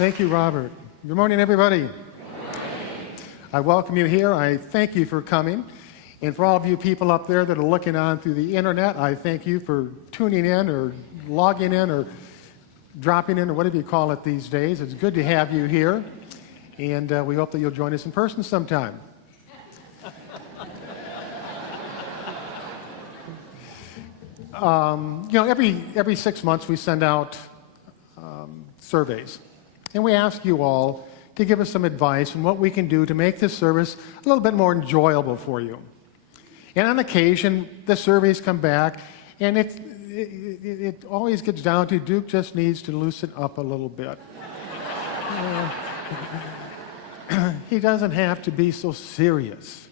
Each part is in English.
Thank you, Robert. Good morning, everybody. Good morning. I welcome you here. I thank you for coming. And for all of you people up there that are looking on through the internet, I thank you for tuning in or logging in or dropping in or whatever you call it these days. It's good to have you here. And we hope that you'll join us in person sometime. Every 6 months we send out surveys. And we ask you all to give us some advice on what we can do to make this service a little bit more enjoyable for you. And on occasion, the surveys come back, and it always gets down to Duke just needs to loosen up a little bit. He doesn't have to be so serious.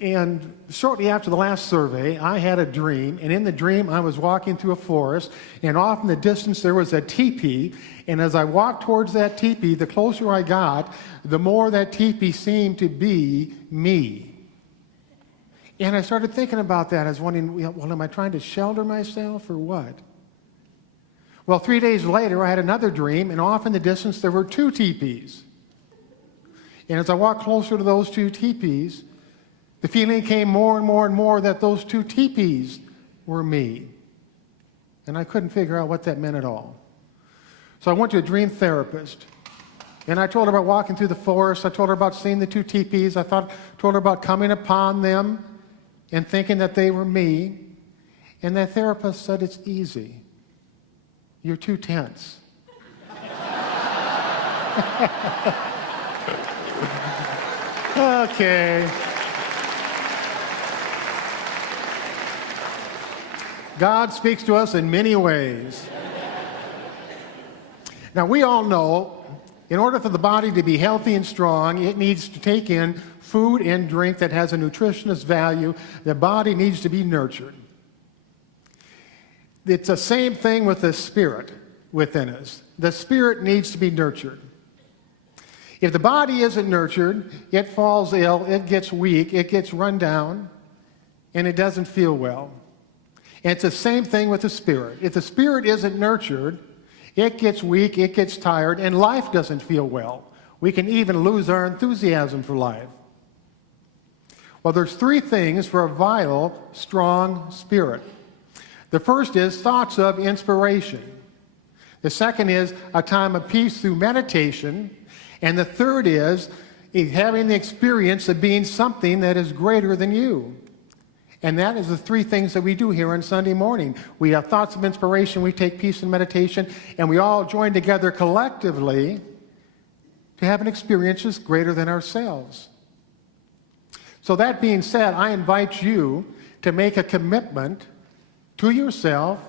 And shortly after the last survey, I had a dream, and in the dream I was walking through a forest, and off in the distance there was a teepee, and as I walked towards that teepee, the closer I got, the more that teepee seemed to be me. And I started thinking about that. I was wondering, well, am I trying to shelter myself or what? Well, 3 days later, I had another dream, and off in the distance there were two teepees. And as I walked closer to those two teepees, the feeling came more and more and more that those two teepees were me. And I couldn't figure out what that meant at all. So I went to a dream therapist. And I told her about walking through the forest. I told her about seeing the two teepees. Told her about coming upon them and thinking that they were me. And that therapist said, it's easy. You're too tense. Okay. God speaks to us in many ways. Now, we all know, in order for the body to be healthy and strong, it needs to take in food and drink that has a nutritionist value. The body needs to be nurtured. It's the same thing with the spirit within us. The spirit needs to be nurtured. If the body isn't nurtured, it falls ill, it gets weak, it gets run down, and it doesn't feel well. And it's the same thing with the spirit. If the spirit isn't nurtured, it gets weak, it gets tired, and life doesn't feel well. We can even lose our enthusiasm for life. Well, there's three things for a vital, strong spirit. The first is thoughts of inspiration. The second is a time of peace through meditation. And the third is having the experience of being something that is greater than you. And that is the three things that we do here on Sunday morning. We have thoughts of inspiration, we take peace and meditation, and we all join together collectively to have an experience that's greater than ourselves. So that being said, I invite you to make a commitment to yourself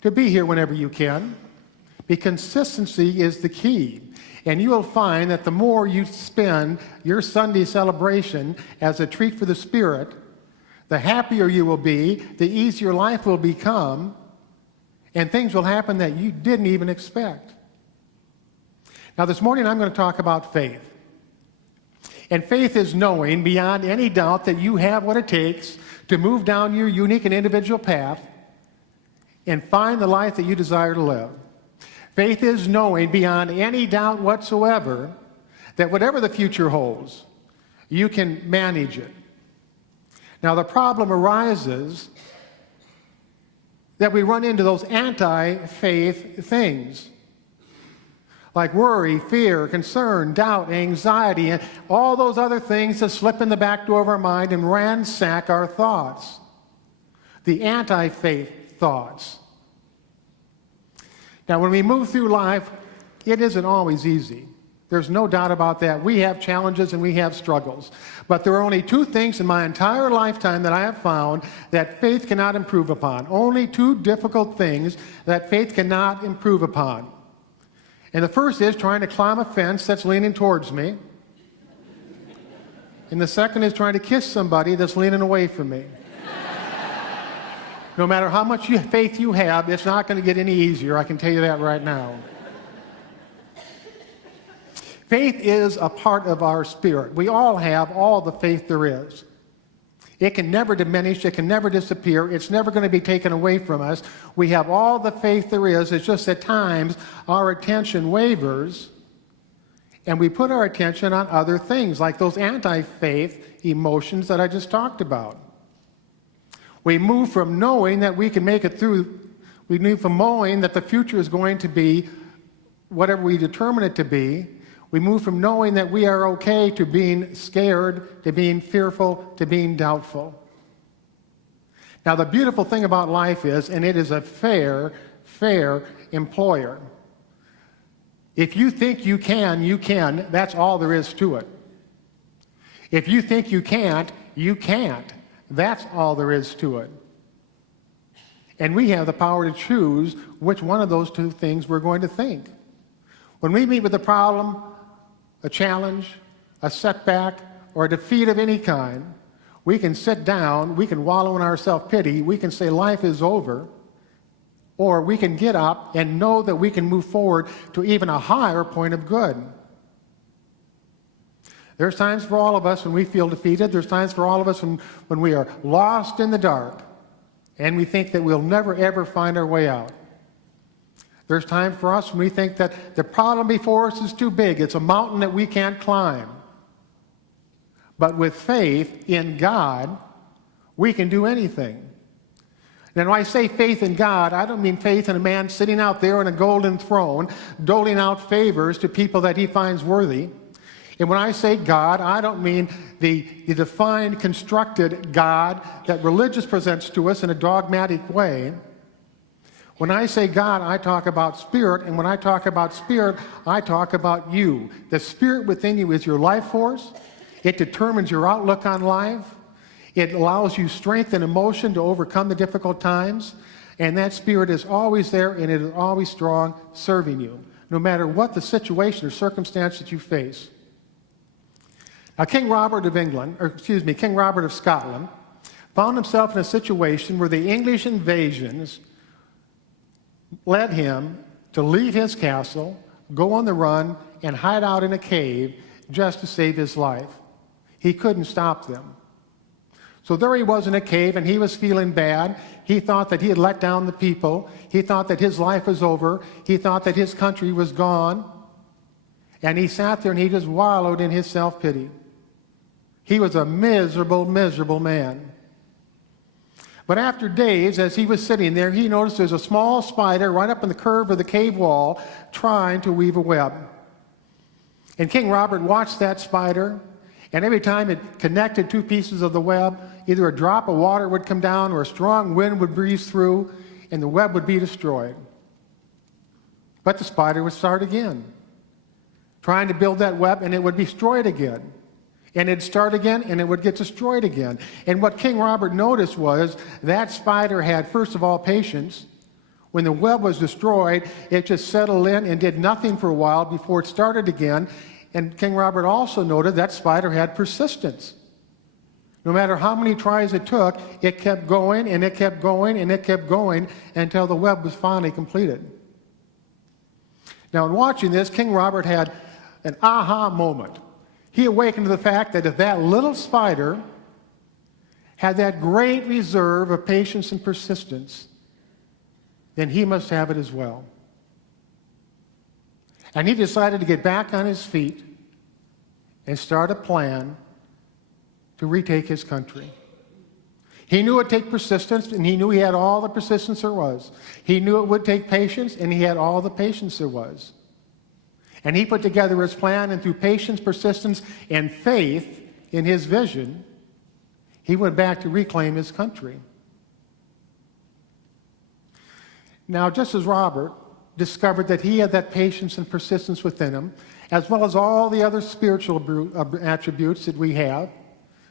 to be here whenever you can, because consistency is the key. And you will find that the more you spend your Sunday celebration as a treat for the Spirit, the happier you will be, the easier life will become, and things will happen that you didn't even expect. Now, this morning I'm going to talk about faith. And faith is knowing beyond any doubt that you have what it takes to move down your unique and individual path and find the life that you desire to live. Faith is knowing beyond any doubt whatsoever that whatever the future holds, you can manage it. Now, the problem arises that we run into those anti-faith things, like worry, fear, concern, doubt, anxiety, and all those other things that slip in the back door of our mind and ransack our thoughts. The anti-faith thoughts. Now, when we move through life, it isn't always easy. There's no doubt about that. We have challenges and we have struggles. But there are only two things in my entire lifetime that I have found that faith cannot improve upon. Only two difficult things that faith cannot improve upon. And the first is trying to climb a fence that's leaning towards me. And the second is trying to kiss somebody that's leaning away from me. No matter how much faith you have, it's not going to get any easier. I can tell you that right now. Faith is a part of our spirit. We all have all the faith there is. It can never diminish. It can never disappear. It's never going to be taken away from us. We have all the faith there is. It's just at times our attention wavers and we put our attention on other things, like those anti-faith emotions that I just talked about. We move from knowing that we can make it through, we move from knowing that the future is going to be whatever we determine it to be. We move from knowing that we are okay to being scared, to being fearful, to being doubtful. Now, the beautiful thing about life is, and it is a fair employer. If you think you can, you can. That's all there is to it. If you think you can't, you can't. That's all there is to it. And we have the power to choose which one of those two things we're going to think. When we meet with a problem, a challenge, a setback, or a defeat of any kind, we can sit down, we can wallow in our self-pity, we can say life is over, or we can get up and know that we can move forward to even a higher point of good. There's times for all of us when we feel defeated. There's times for all of us when we are lost in the dark and we think that we'll never, ever find our way out. There's time for us when we think that the problem before us is too big. It's a mountain that we can't climb. But with faith in God, we can do anything. And when I say faith in God, I don't mean faith in a man sitting out there on a golden throne, doling out favors to people that he finds worthy. And when I say God, I don't mean the defined, constructed God that religious presents to us in a dogmatic way. When I say God, I talk about spirit, and when I talk about spirit, I talk about you. The spirit within you is your life force. It determines your outlook on life. It allows you strength and emotion to overcome the difficult times. And that spirit is always there, and it is always strong, serving you, no matter what the situation or circumstance that you face. Now, King Robert of Scotland, found himself in a situation where the English invasions led him to leave his castle, go on the run, and hide out in a cave just to save his life. He couldn't stop them. So there he was in a cave, and he was feeling bad. He thought that he had let down the people. He thought that his life was over. He thought that his country was gone. And he sat there and he just wallowed in his self-pity. He was a miserable, miserable man. But after days, as he was sitting there, he noticed there's a small spider right up in the curve of the cave wall trying to weave a web. And King Robert watched that spider, and every time it connected two pieces of the web, either a drop of water would come down or a strong wind would breeze through, and the web would be destroyed. But the spider would start again, trying to build that web, and it would be destroyed again. And it'd start again, and it would get destroyed again. And what King Robert noticed was that spider had, first of all, patience. When the web was destroyed, it just settled in and did nothing for a while before it started again. And King Robert also noted that spider had persistence. No matter how many tries it took, it kept going, and it kept going, and it kept going until the web was finally completed. Now, in watching this, King Robert had an aha moment. He awakened to the fact that if that little spider had that great reserve of patience and persistence, then he must have it as well. And he decided to get back on his feet and start a plan to retake his country. He knew it would take persistence, and he knew he had all the persistence there was. He knew it would take patience, and he had all the patience there was. And he put together his plan, and through patience, persistence, and faith in his vision, he went back to reclaim his country. Now, just as Robert discovered that he had that patience and persistence within him, as well as all the other spiritual attributes that we have,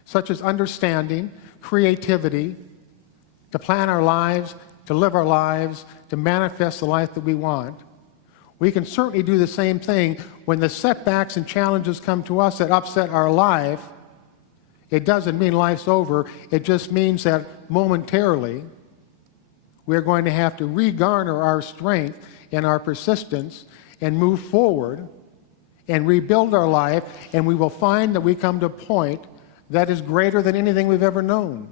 such as understanding, creativity, to plan our lives, to live our lives, to manifest the life that we want, we can certainly do the same thing when the setbacks and challenges come to us that upset our life. It doesn't mean life's over. It just means that momentarily we're going to have to regarner our strength and our persistence and move forward and rebuild our life, and we will find that we come to a point that is greater than anything we've ever known.